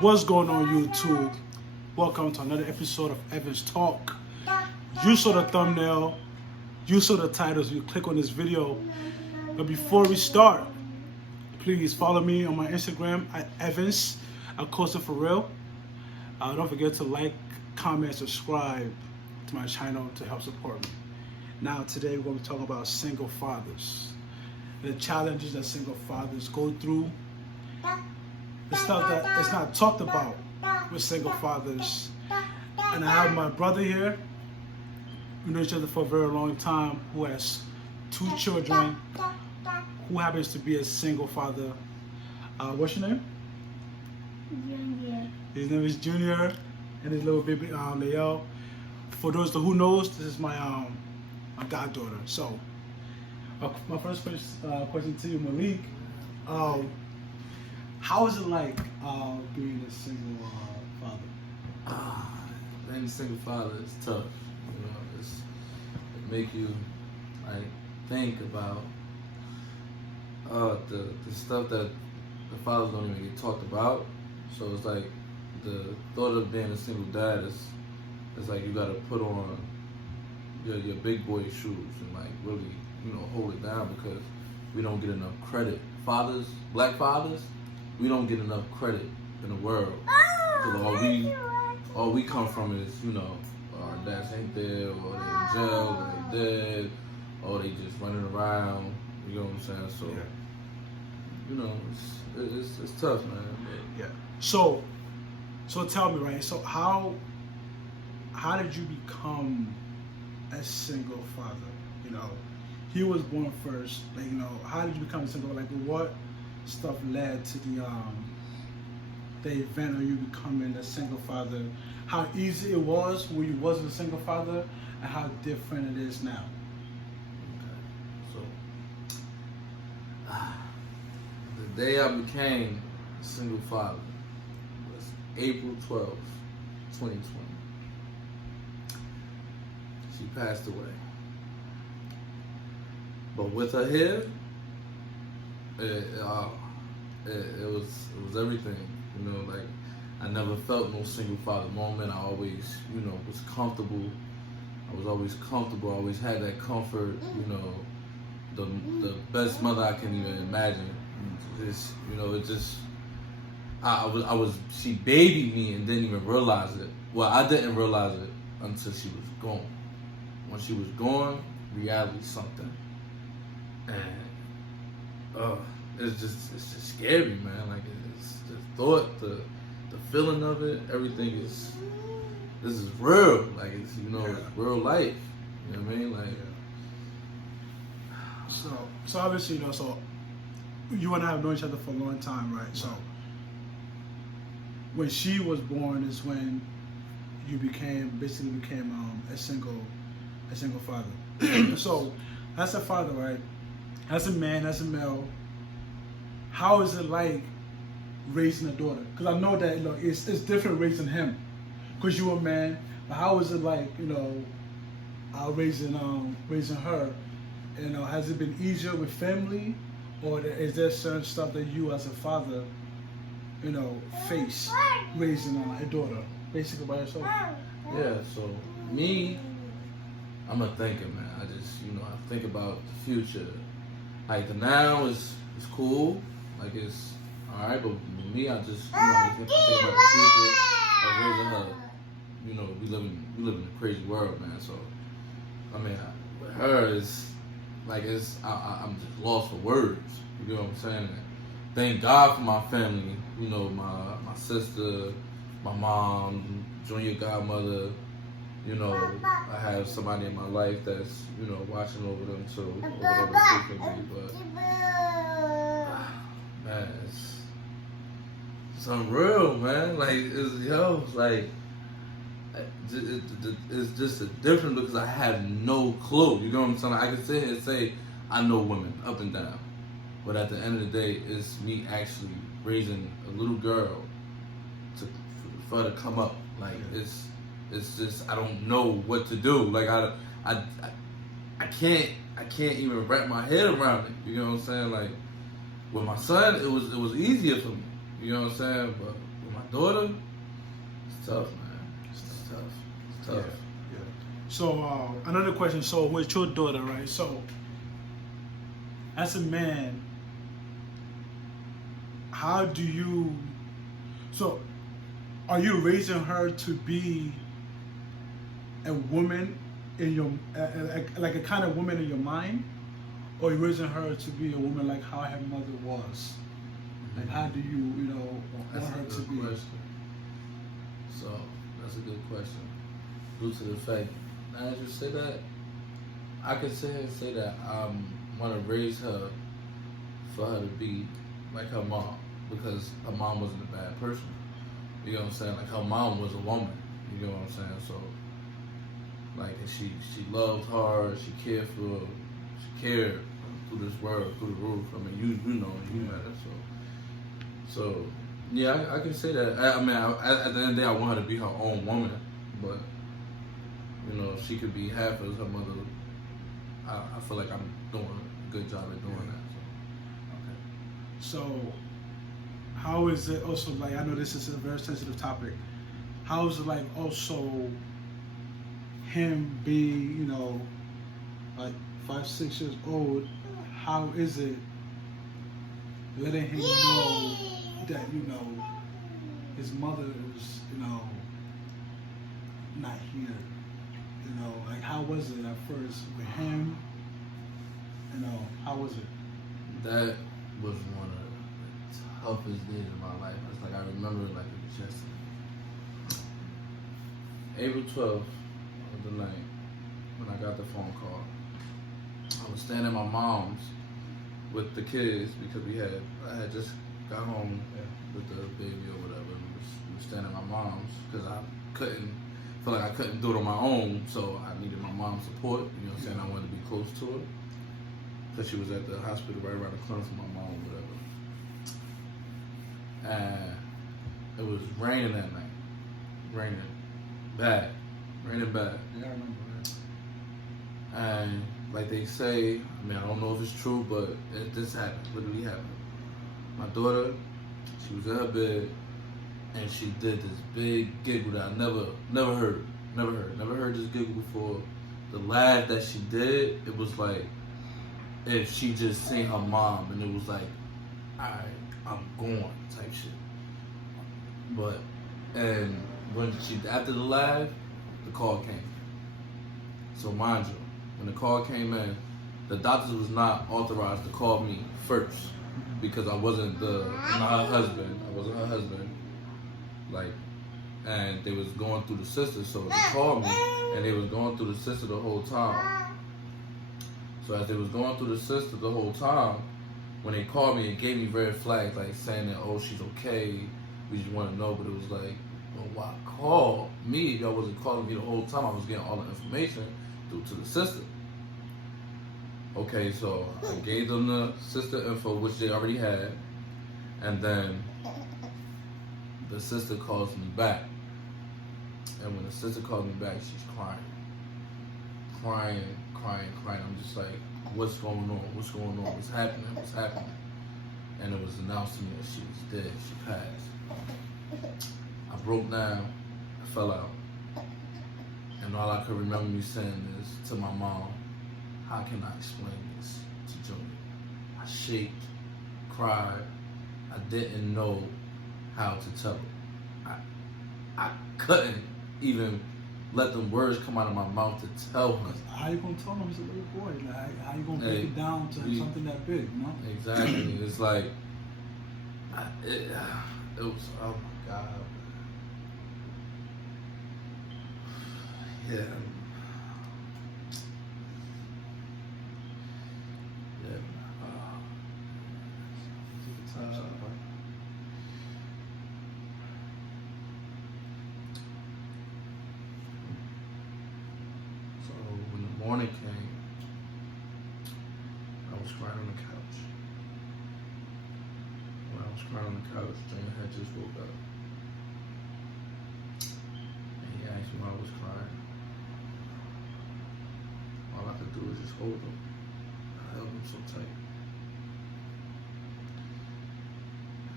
What's going on, YouTube? Welcome to another episode of Evans Talk. You saw the thumbnail, you saw the titles, you click on this video. But before we start, please follow me on my Instagram at Evans Acosta for real. Don't forget to like, comment, subscribe to my channel to help support me. Now, today we're going to be talking about single fathers, the challenges that single fathers go through, the stuff that is not talked about with single fathers. And I have my brother here. We know each other for a very long time, who has 2 children, who happens to be a single father. What's your name? Junior. His name is Junior, and his little baby Leo. For those who knows, this is my goddaughter. So, my first question to you, Malik. How is it like being a single father? Being a single father is tough. You know, it make you like think about the stuff that the fathers don't even get talked about. So it's like the thought of being a single dad is like you got to put on your big boy shoes and like really, you know, hold it down, because we don't get enough credit. Fathers, black fathers, we don't get enough credit in the world. Because all we come from is, you know, our dads ain't there, or they're in jail, or they're dead, or they just running around. You know what I'm saying? So, you know, it's tough, man. Yeah. So tell me, right? So how did you become a single father? You know, he was born first. Like, you know, how did you become a single? Like, what stuff led to the event of you becoming a single father? How easy it was when you wasn't a single father, and how different it is now. Okay. So, the day I became a single father was April 12th, 2020. She passed away. But with her here, it was everything. You know, like, I never felt no single father moment. I always, you know, was comfortable. I was always comfortable. I always had that comfort. You know, the best mother I can even imagine. Just, you know, it just, she babied me and didn't even realize it. Well, I didn't realize it until she was gone. When she was gone, reality something. And it's just scary, man. Like, it's the thought, the feeling of it, everything this is real. Like, it's, you know, it's real life. You know what I mean? Like, So obviously, you know, so you and I have known each other for a long time, right? So when she was born is when you basically became a single father. So as a father, right? As a man, as a male, how is it like raising a daughter? Because I know that, you know, it's different raising him, because you're a man. But how is it like, you know, raising her? You know, has it been easier with family, or is there certain stuff that you as a father, you know, face raising a daughter, basically by yourself? yeah. So me, I'm a thinker, man. I just, you know, I think about the future. Like, the now is cool, like, it's all right, but with me, I just, you know, I just think about the future of raising her. You know, we live in a crazy world, man. So, I mean, with her, it's like, I'm just lost for words. You know what I'm saying? And thank God for my family. You know, my sister, my mom, junior godmother. You know, I have somebody in my life that's, you know, watching over them, so whatever the case may be. But man, it's unreal, man. Like, it's like, it's just a different, because I have no clue. You know what I'm saying? I can sit here and say I know women up and down, but at the end of the day, it's me actually raising a little girl for her to come up. Like, it's just, I don't know what to do. Like, I can't even wrap my head around it. You know what I'm saying? Like, with my son, it was easier for me. You know what I'm saying? But with my daughter, it's tough, man. It's tough. It's tough. Yeah. So another question. So with your daughter, right? So as a man, how do you? So are you raising her to be a woman in your like a kind of woman in your mind, or are you raising her to be a woman like how her mother was? Like how do you That's want a her good to be? question. So that's a good question. Due to the fact, now as you say that, I could sit here and say that I want to raise her for her to be like her mom, because her mom wasn't a bad person. You know what I'm saying? Like her mom was a woman. You know what I'm saying? So like she loved her, she cared for her, she cared through this world, through the roof. I mean, you know, you know that. So yeah, I can say that. I mean, at the end of the day, I want her to be her own woman, but you know, if she could be half as her mother, I feel like I'm doing a good job at doing that. So, okay. So how is it also like? I know this is a very sensitive topic. How is it like also him being like 5, 6 years old? How is it letting him know that his mother is not here? Like how was it at first with him? How was it? That was one of the toughest days of my life. It's like I remember it like it was yesterday. April 12th of the night when I got the phone call. I was staying at my mom's with the kids because I had just got home with the baby or whatever. We was staying at my mom's because I feel like I couldn't do it on my own, so I needed my mom's support. You know what I'm saying? I wanted to be close to her because she was at the hospital right around the corner from my mom or whatever. And it was raining that night. Raining bad. Yeah, I remember that. And like they say, I mean, I don't know if it's true, but this happened, literally happened. My daughter, she was in her bed, and she did this big giggle that I never heard this giggle before. The laugh that she did, it was like if she just seen her mom, and it was like, alright, I'm going type shit. But, and when after the laugh, the call came. So mind you, when the call came in, the doctors was not authorized to call me first because I wasn't her husband. I wasn't her husband. Like, and they was going through the sister, so they called me, and they was going through the sister the whole time. So as they was going through the sister the whole time, when they called me, it gave me red flags, like saying that, oh, she's okay, we just want to know. But it was like, well, why call me if y'all wasn't calling me the whole time? I was getting all the information due to the sister. Okay, so I gave them the sister info, which they already had, and then the sister calls me back. And when the sister calls me back, she's crying. I'm just like, what's going on? What's going on? What's happening? And it was announced to me that she was dead. She passed. I broke down. I fell out. And all I could remember me saying is to my mom, how can I explain this to Junior? I shaked, cried. I didn't know how to tell her. I couldn't even let the words come out of my mouth to tell her. How you gonna tell him he's a little boy? Like, how you gonna break it down to something that big, you know? Exactly. It's like, it was, oh my God. Yeah. So when the morning came, I was crying on the couch. When I was crying on the couch, Junior had just woke up. And he asked me why I was crying. All I could do was just hold him. I held him so tight.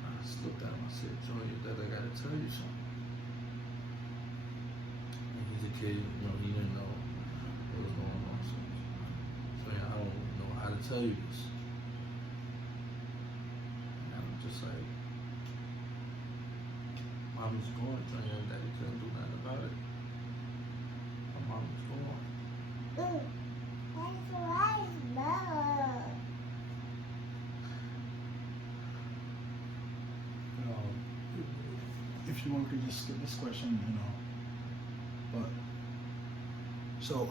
I just looked at him. I said, Junior, that I gotta tell you something. And he's a kid, you know, he didn't know what was going on. So yeah, I don't know how to tell you this. And I'm just like, Mom was gone, Junior, and Daddy couldn't do nothing about it. My mom was gone. If you want to just skip this question, but so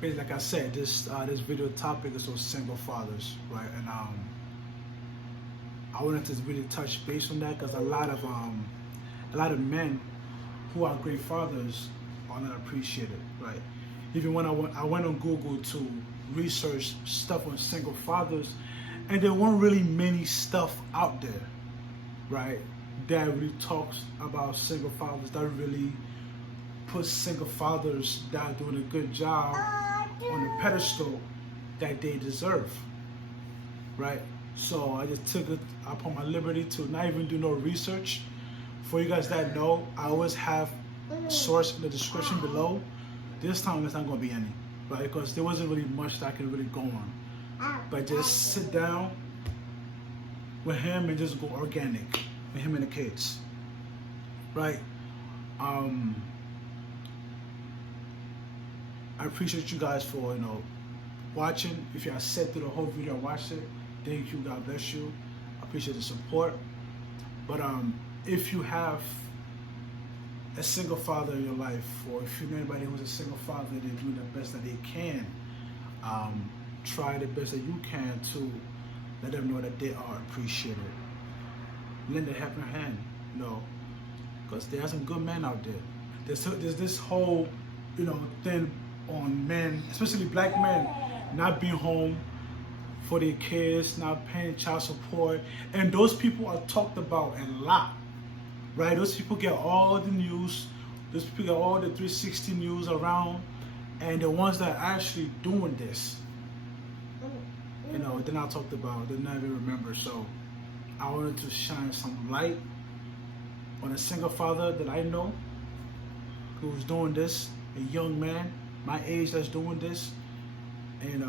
basically, like I said, this video topic is on single fathers, right? And I wanted to really touch base on that because a lot of men who are great fathers are not appreciated, right? Even when I went on Google to research stuff on single fathers, and there weren't really many stuff out there, right, that really talks about single fathers, that really puts single fathers that are doing a good job on the pedestal that they deserve, right? So I just took it upon my liberty to not even do no research. For you guys that know, I always have a source in the description below. This time there's not going to be any, right? Because there wasn't really much that I could really go on. But just sit down with him and just go organic with him and the kids, right? I appreciate you guys for watching. If you have sat through the whole video and watched it, thank you. God bless you. I appreciate the support. But if you have a single father in your life, or if you know anybody who's a single father, they're doing the best that they can, try the best that you can to let them know that they are appreciated. Lend a helping hand, because there are some good men out there. There's this whole, thing on men, especially black men, not being home for their kids, not paying child support, and those people are talked about a lot, right? Those people get all the news, those people get all the 360 news around, and the ones that are actually doing this, they're not talked about, they're not even remembered. So I wanted to shine some light on a single father that I know who's doing this, a young man my age that's doing this, and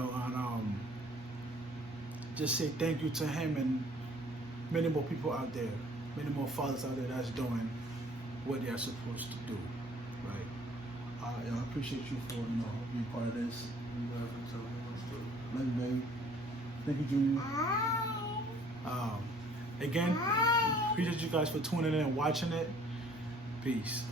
just say thank you to him and many more people out there, many more fathers out there that's doing what they are supposed to do, right? I appreciate you for being part of this. Love you, baby. Thank you, Junior. Again, appreciate you guys for tuning in and watching it. Peace.